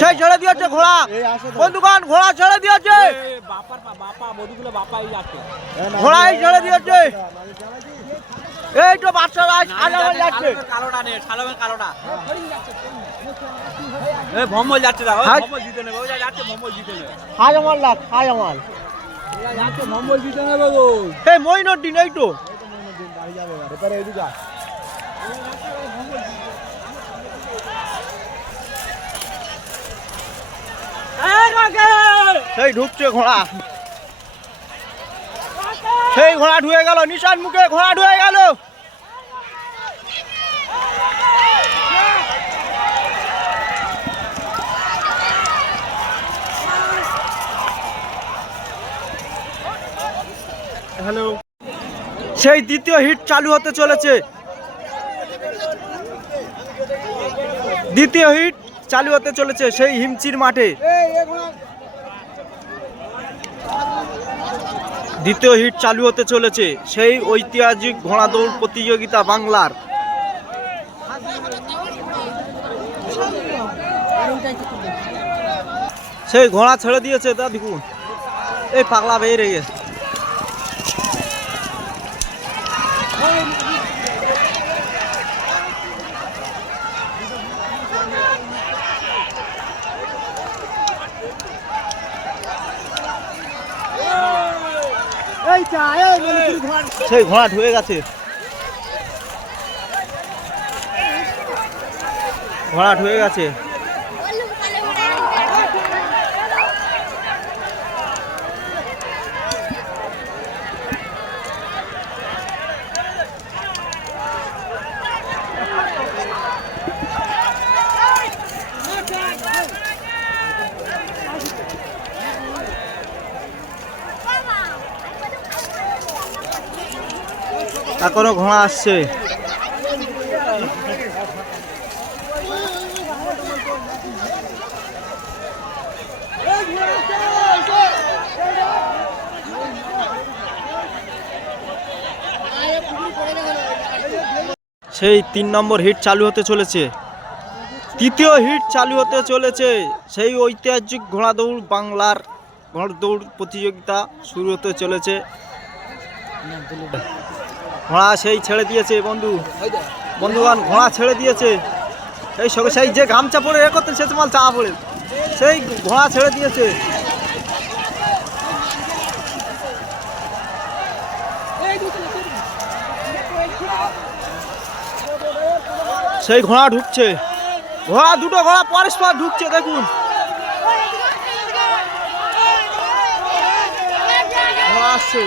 সেই ছেড়ে দিয়েছে ঘোড়া বন্ধুগণ, ঘোড়া ছেড়ে দিয়েছে, ঘোড়াই ছেড়ে দিয়েছে। এই তো বাচ্চারা সাজানো যাচ্ছে, ভম্বল যাচ্ছে, ভম্বল জিতে নেবে, যাচ্ছে ভম্বল জিতে নেবে, হাজামাল লাখ হাজামাল যাচ্ছে ভম্বল জিতে নেবে গো। এই মইনুদ্দিন, এই তো সেই ঢুকছে ঘোড়া, সেই ঘোড়া ঢুয়ে গেল, নিশান মুখে ঘোড়া ঢুয়ে গেল। হ্যালো, সেই দ্বিতীয় হিট চালু হতে চলেছে, দ্বিতীয় হিট চালু হতে চলেছে সেই হিমচির মাঠে। দ্বিতীয় হিট চালু হতে চলেছে সেই ঐতিহাসিক ঘোড়া দৌড় প্রতিযোগিতা বাংলার। সেই ঘোড়া ছেড়ে দিয়েছে, তা দেখুন এই পাগলা বেরিয়ে গেছে। সেই ঘোড়া ঢুয়ে গেছে, ঘোড়া ঢুয়ে গেছে। এখনো ঘোড়া আসছে, সেই 3 নম্বর হিট চালু হতে চলেছে, তৃতীয় হিট চালু হতে চলেছে সেই ঐতিহাসিক ঘোড়া দৌড় বাংলার ঘোড়া দৌড় প্রতিযোগিতা শুরু হতে চলেছে। ঘোড়া সেই ছেড়ে দিয়েছে বন্ধুগণ, ঘোড়া ছেড়ে দিয়েছে। এই সঙ্গে সেই যে গামছা পরে এ করতেন সে তোমার চা পড়ে, সেই ঘোড়া ছেড়ে দিয়েছে। সেই ঘোড়া ঢুকছে, ঘোড়া দুটো ঘোড়া পরস্পর ঢুকছে, দেখুন ঘোড়া আসছে।